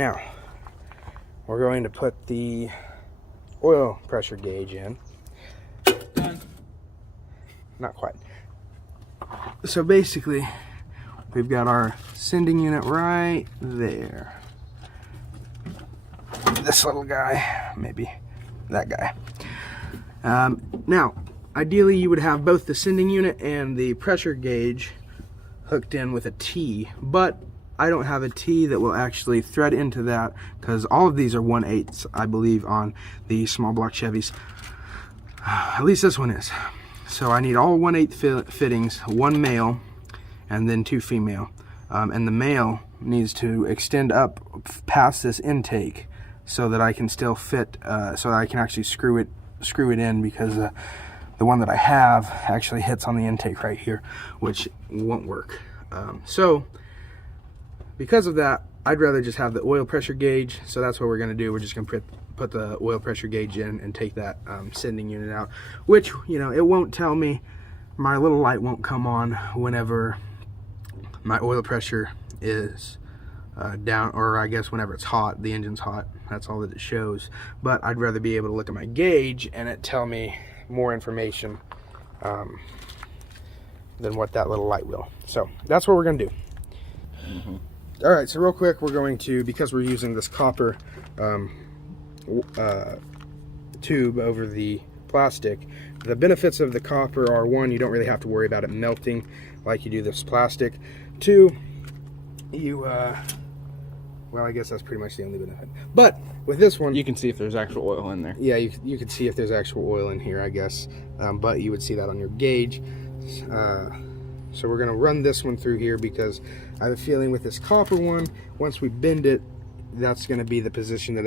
Now, we're going to put the oil pressure gauge in. Done. Not quite. So basically, we've got our sending unit right there. This little guy, maybe that guy. Now, ideally you would have both the sending unit and the pressure gauge hooked in with a T, but I don't have a T that will actually thread into that because all of these are 1/8, I believe, on the small block Chevys. At least this one is. So I need all 1/8 fittings, one male and then 2 female. And the male needs to extend up past this intake so that I can still fit, so that I can actually screw it in, because the one that I have actually hits on the intake right here, which won't work. So because of that, I'd rather just have the oil pressure gauge. So that's what we're going to do. We're just going to put the oil pressure gauge in and take that sending unit out, which, you know, it won't tell me. My little light won't come on whenever my oil pressure is down, or I guess whenever it's hot, the engine's hot. That's all that it shows. But I'd rather be able to look at my gauge and it tell me more information than what that little light will. So that's what we're going to do. All right, so real quick, we're going to, because we're using this copper tube over the plastic, the benefits of the copper are, one, you don't really have to worry about it melting like you do this plastic. Two, you well, I guess that's pretty much the only benefit. But with this one, You can see if there's actual oil in there. yeah, you can see if there's actual oil in here, I guess, but you would see that on your gauge. So we're going to run this one through here, because I have a feeling with this copper one, once we bend it, that's going to be the position that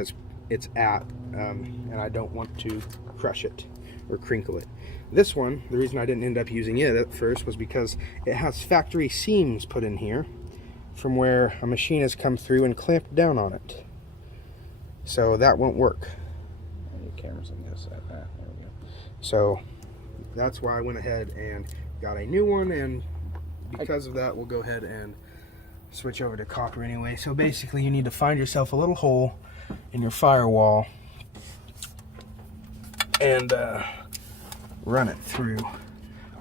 it's at, and I don't want to crush it or crinkle it. This one, the reason I didn't end up using it at first was because it has factory seams put in here from where a machine has come through and clamped down on it. So that won't work. The camera's on this side. There we go. So that's why I went ahead and got a new one, and because of that, we'll go ahead and switch over to copper anyway. So basically, you need to find yourself a little hole in your firewall and run it through,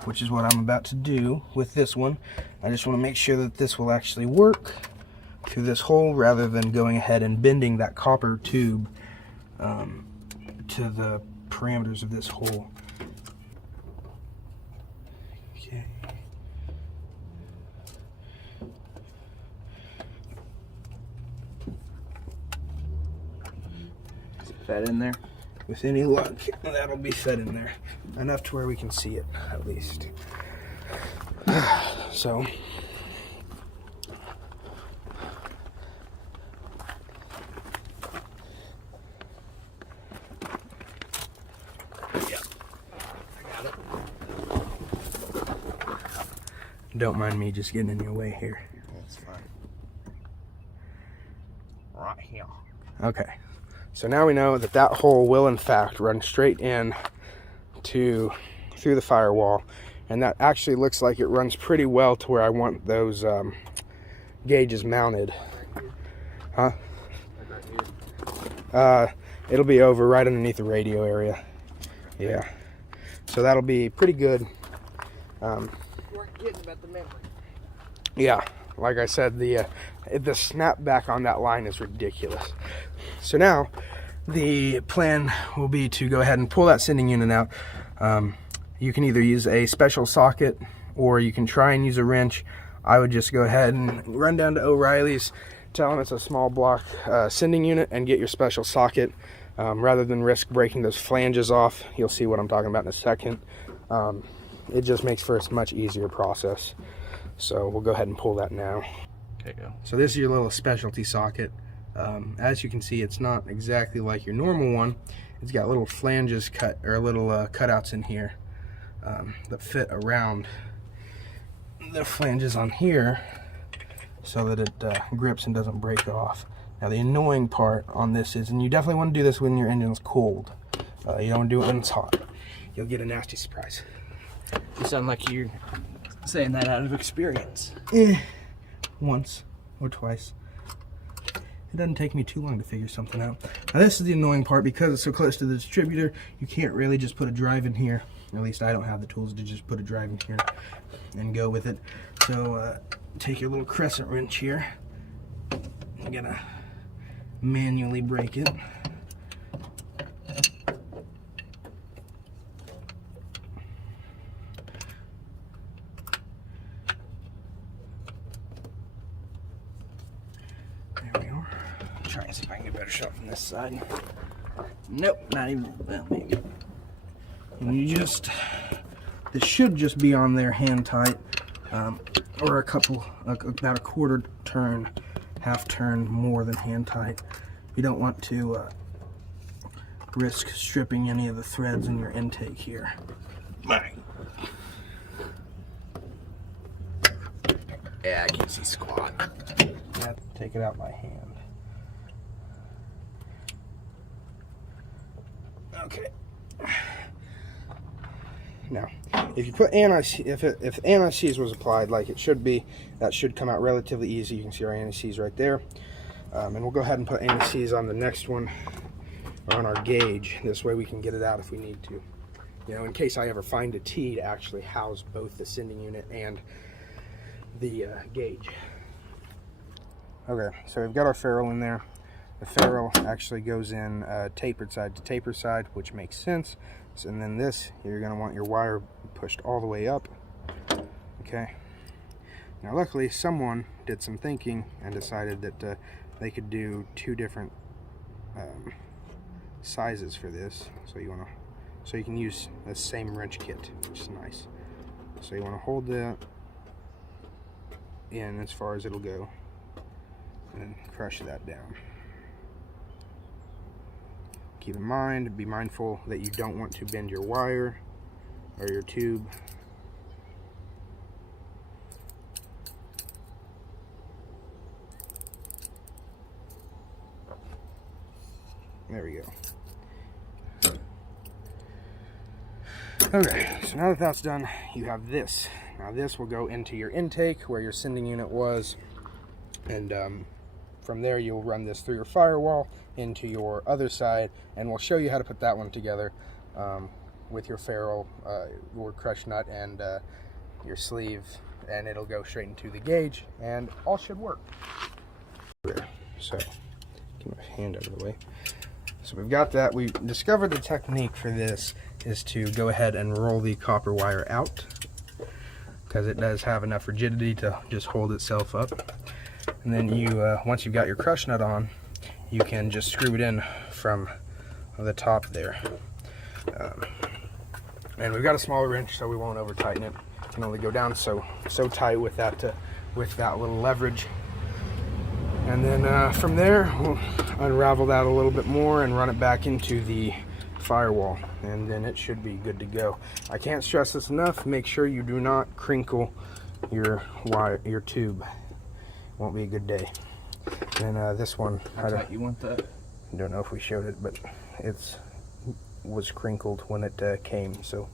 which is what I'm about to do with this one. I just want to make sure that this will actually work through this hole, rather than going ahead and bending that copper tube to the parameters of this hole. Okay. Is it fed in there? With any luck, that'll be fed in there. Enough to where we can see it, at least. So, yeah, I got it. Don't mind me just getting in your way here. That's fine. Right here. Okay, so now we know that that hole will in fact run straight in through the firewall, and that actually looks like it runs pretty well to where I want those gauges mounted. Huh? It'll be over right underneath the radio area. Yeah, so that'll be pretty good. We're kidding about the memory. Yeah, like I said, the snapback on that line is ridiculous. So now the plan will be to go ahead and pull that sending unit out. You can either use a special socket, or you can try and use a wrench. I would just go ahead and run down to O'Reilly's, tell them it's a small block sending unit, and get your special socket, rather than risk breaking those flanges off. You'll see what I'm talking about in a second. It just makes for a much easier process. So we'll go ahead and pull that now. Okay, go. So this is your little specialty socket. As you can see, it's not exactly like your normal one. It's got little flanges little cutouts in here that fit around the flanges on here, so that it grips and doesn't break off. Now the annoying part on this is, and you definitely want to do this when your engine's cold. You don't do it when it's hot. You'll get a nasty surprise. You sound like you're saying that out of experience. Once or twice. it doesn't take me too long to figure something out. Now this is the annoying part, because it's so close to the distributor, you can't really just put a drive in here. At least I don't have the tools to just put a drive in here and go with it. So take your little crescent wrench here. You gotta manually break it. There we are. Try and see if I can get a better shot from this side. Nope, not even. Well, maybe. And you just, this should just be on there hand tight, or about a quarter turn, half turn more than hand tight. You don't want to risk stripping any of the threads in your intake here. Right. Yeah, I can see squat. You have to take it out by hand. Okay. Now, if you put if anti-seize was applied like it should be, that should come out relatively easy. You can see our anti-seize right there. And we'll go ahead and put anti-seize on the next one, on our gauge. This way we can get it out if we need to. You know, in case I ever find a T to actually house both the sending unit and the gauge. Okay, so we've got our ferrule in there. The ferrule actually goes in tapered side to taper side, which makes sense. So, and then this, you're going to want your wire pushed all the way up. Okay. Now luckily someone did some thinking and decided that they could do two different sizes for this. So you can use the same wrench kit, which is nice. So you want to hold that in as far as it'll go, and then crush that down. Keep in mind, be mindful that you don't want to bend your wire or your tube. There we go. Okay, so now that that's done, you have this. Now this will go into your intake where your sending unit was, and from there you'll run this through your firewall into your other side, and we'll show you how to put that one together with your ferrule or crush nut and your sleeve, and it'll go straight into the gauge, and all should work. So get my hand out of the way. So we've got that. We discovered the technique for this is to go ahead and roll the copper wire out, because it does have enough rigidity to just hold itself up. And then you, once you've got your crush nut on, you can just screw it in from the top there. And we've got a smaller wrench, so we won't over tighten it. It can only go down so tight with that little leverage. And then from there, we'll unravel that a little bit more and run it back into the firewall, and then it should be good to go. I can't stress this enough. Make sure you do not crinkle your wire, your tube. Won't be a good day. And this one, How tight you want that? I don't know if we showed it, but it was crinkled when it came. So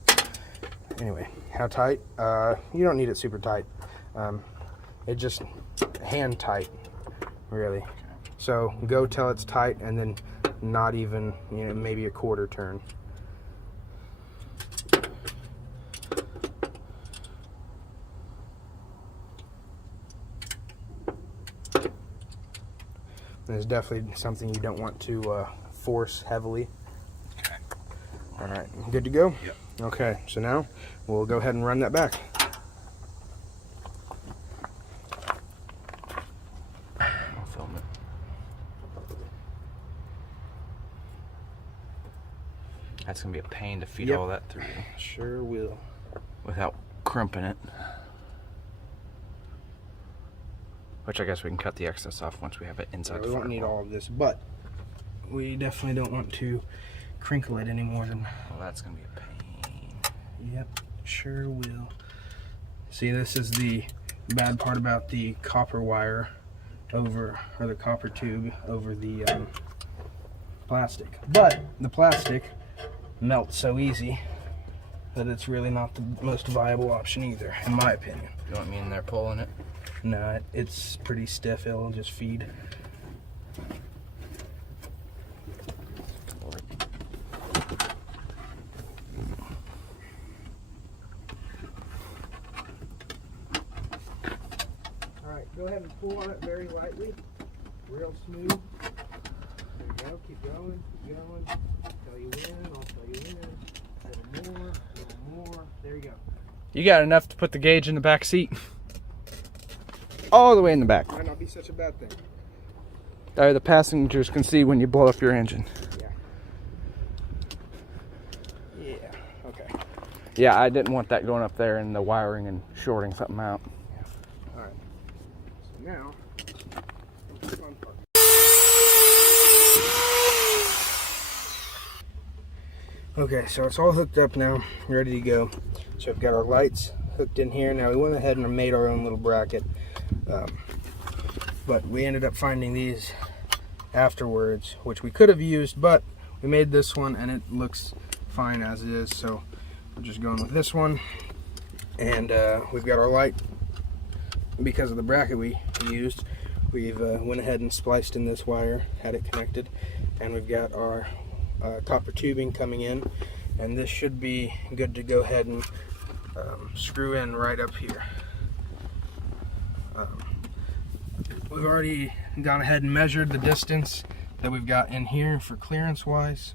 anyway, how tight? You don't need it super tight. It just hand tight, really. So go till it's tight, and then not even, maybe a quarter turn. There's definitely something you don't want to force heavily. Okay. All right, good to go? Yep. Okay, so now we'll go ahead and run that back. I'll film it. That's gonna be a pain to feed all that through Sure will. without crimping it. Which I guess we can cut the excess off once we have it inside the We won't need firewall. all of this, but we definitely don't want to crinkle it any more than. Well, that's gonna be a pain. Yep, sure will. See, this is the bad part about the copper wire over, or the copper tube over the plastic. But the plastic melts so easy that it's really not the most viable option either, in my opinion. You want me in there pulling it? No, it's pretty stiff. It'll just feed. go ahead and pull on it very lightly, real smooth. There you go, keep going, keep going. Tell you when, I'll tell you when. A little more, there you go. You got enough to put the gauge in the back seat? All the way in the back. Might not be such a bad thing. The passengers can see when you blow up your engine. Yeah, okay. Yeah, I didn't want that going up there and the wiring and shorting something out. All right. So now, the fun part. Okay, so it's all hooked up now, ready to go. So we've got our lights hooked in here. Now we went ahead and made our own little bracket, but we ended up finding these afterwards, which we could have used, but we made this one and it looks fine as it is. So we're just going with this one, and we've got our light. Because of the bracket we used, we've went ahead and spliced in this wire, had it connected, and we've got our copper tubing coming in, and this should be good to go ahead and screw in right up here. We've already gone ahead and measured the distance that we've got in here for clearance wise.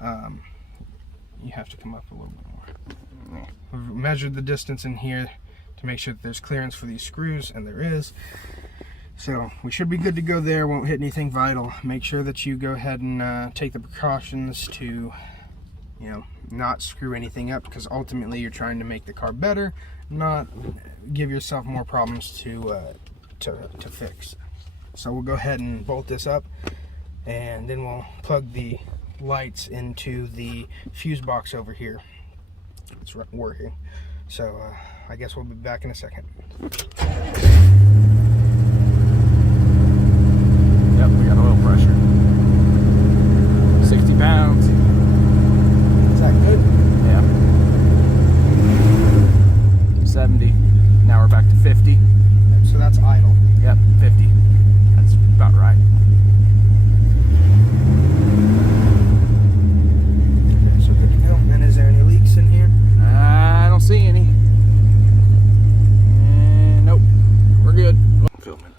You have to come up a little bit more. We've measured the distance in here to make sure that there's clearance for these screws, and there is. So we should be good to go there, won't hit anything vital. Make sure that you go ahead and take the precautions to, you know, not screw anything up, because ultimately you're trying to make the car better, not give yourself more problems to fix. So we'll go ahead and bolt this up, and then we'll plug the lights into the fuse box over here. It's working. So I guess we'll be back in a second. Yep, we got a little pressure. 60 pounds. Is that good? Yeah. 70. Now we're back to 50. So that's idle. Yep, 50. That's about right. So good to go. And is there any leaks in here? I don't see any. Nope. We're good. Filming.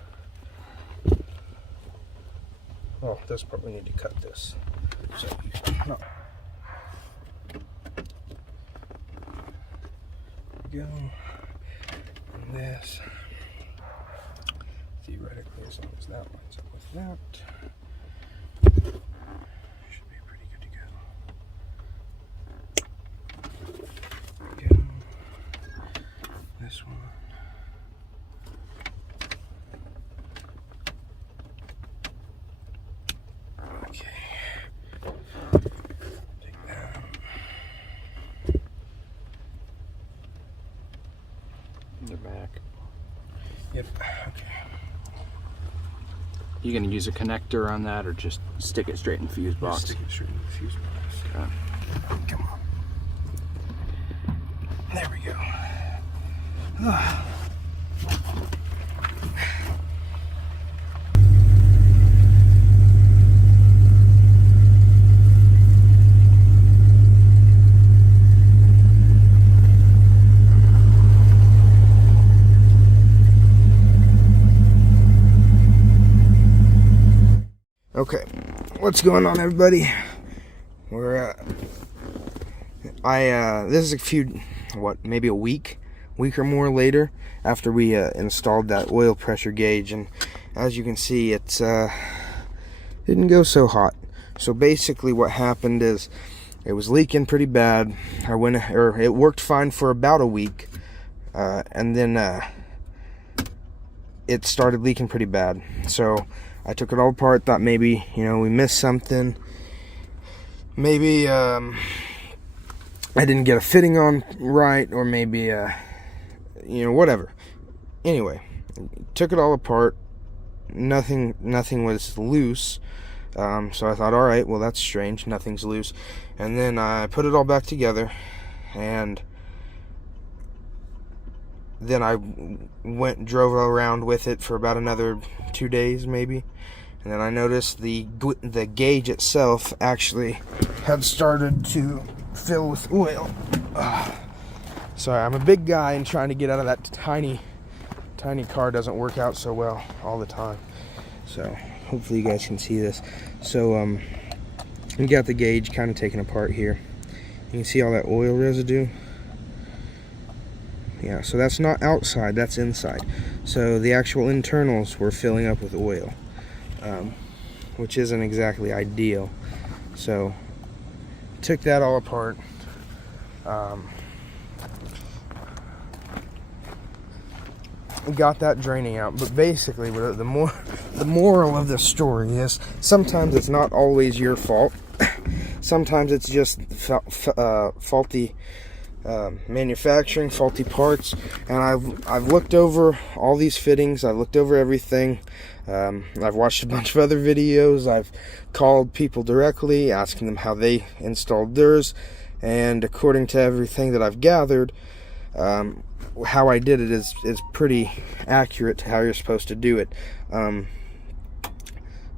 Oh, this part we need to cut this. So, no. Go. And this. Theoretically, as long as that lines up with that, should be pretty good to go. Go. This one. Okay. Take that. They're back. Yep. Okay. You gonna use a connector on that, or just stick it straight in the fuse box? Stick it straight in the fuse box. Okay. Come on. There we go. Okay, what's going on, everybody? We're this is a few, maybe a week or more later after we installed that oil pressure gauge, and as you can see, it's didn't go so hot. So basically what happened is it was leaking pretty bad. It worked fine for about a week, and then it started leaking pretty bad. So I took it all apart, thought maybe, we missed something. Maybe I didn't get a fitting on right, or maybe, whatever. Anyway, took it all apart. Nothing was loose. So I thought, all right, well, that's strange. Nothing's loose. And then I put it all back together, and then I drove around with it for about another 2 days, maybe. And then I noticed the gauge itself actually had started to fill with oil. Sorry, I'm a big guy and trying to get out of that tiny tiny car doesn't work out so well all the time. So hopefully you guys can see this. So we got the gauge kind of taken apart here. You can see all that oil residue. Yeah, so that's not outside, that's inside. So the actual internals were filling up with oil, which isn't exactly ideal. So took that all apart. Got that draining out, but basically the moral of the story is sometimes it's not always your fault. Sometimes it's just faulty manufacturing, faulty parts. And I've looked over all these fittings. I've looked over everything. I've watched a bunch of other videos. I've called people directly, asking them how they installed theirs, and according to everything that I've gathered, how I did it is pretty accurate to how you're supposed to do it.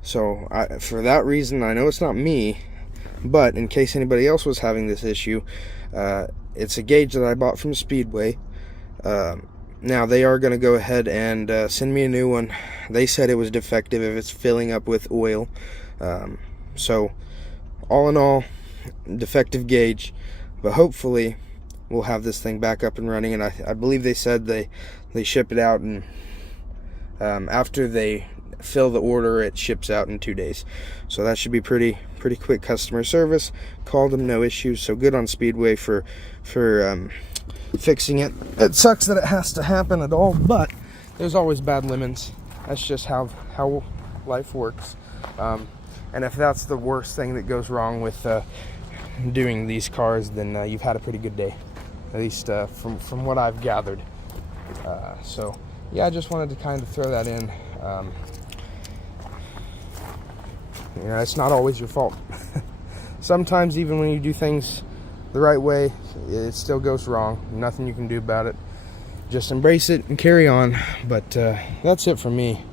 So for that reason, I know it's not me, but in case anybody else was having this issue, it's a gauge that I bought from Speedway. Now they are going to go ahead and send me a new one. They said it was defective if it's filling up with oil. So all in all, defective gauge, but hopefully we'll have this thing back up and running. And I believe they said they ship it out, and after they fill the order, it ships out in 2 days. So that should be pretty quick customer service. Called them, no issues. So good on Speedway for fixing it. It sucks that it has to happen at all, but there's always bad lemons. That's just how life works. And if that's the worst thing that goes wrong with doing these cars, then you've had a pretty good day, at least from what I've gathered. So yeah, I just wanted to kind of throw that in. You know, it's not always your fault. Sometimes even when you do things the right way, it still goes wrong. Nothing you can do about it. Just embrace it and carry on. But that's it for me.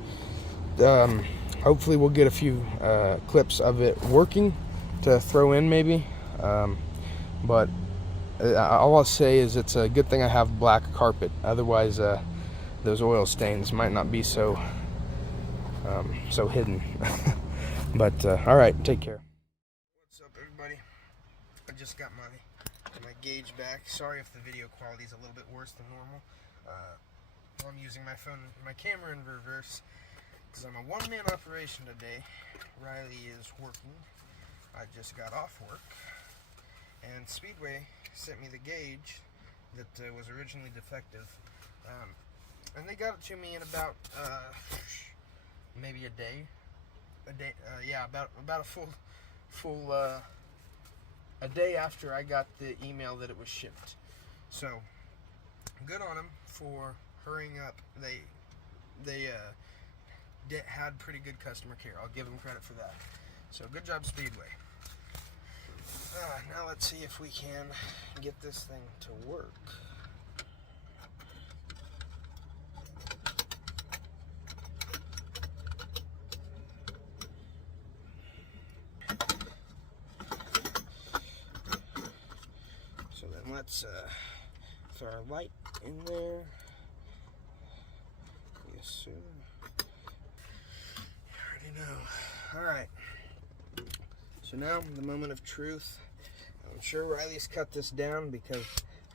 Hopefully we'll get a few clips of it working to throw in maybe. But all I'll say is it's a good thing I have black carpet. Otherwise those oil stains might not be so hidden. But alright, take care. What's up, everybody? I just got my gauge back. Sorry if the video quality is a little bit worse than normal. I'm using my phone, my camera in reverse, because I'm a one-man operation today. Riley is working. I just got off work, and Speedway sent me the gauge that was originally defective, and they got it to me in about maybe a day. Yeah, about a full a day after I got the email that it was shipped. So good on them for hurrying up. They had pretty good customer care. I'll give them credit for that. So good job, Speedway. Now let's see if we can get this thing to work. Let's throw our light in there. Yes, sir. You already know. Alright. So now, the moment of truth. I'm sure Riley's cut this down because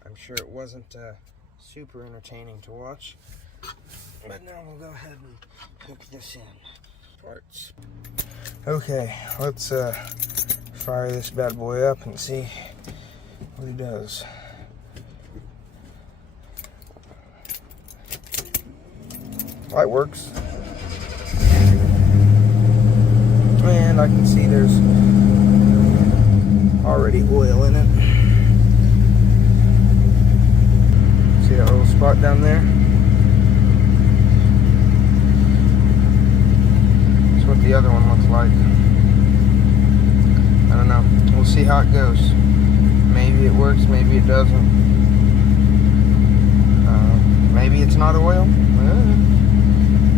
I'm sure it wasn't super entertaining to watch. But now we'll go ahead and hook this in. Parts. Okay, let's fire this bad boy up and see what he does. Light works. And I can see there's already oil in it. See that little spot down there? That's what the other one looks like. I don't know. We'll see how it goes. Maybe it works, maybe it doesn't. Maybe it's not oil.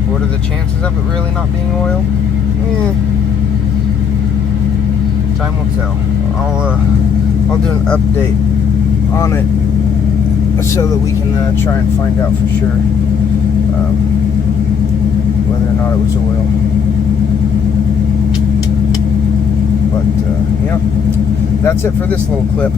What are the chances of it really not being oil? Time will tell. I'll do an update on it so that we can try and find out for sure. that's it for this little clip.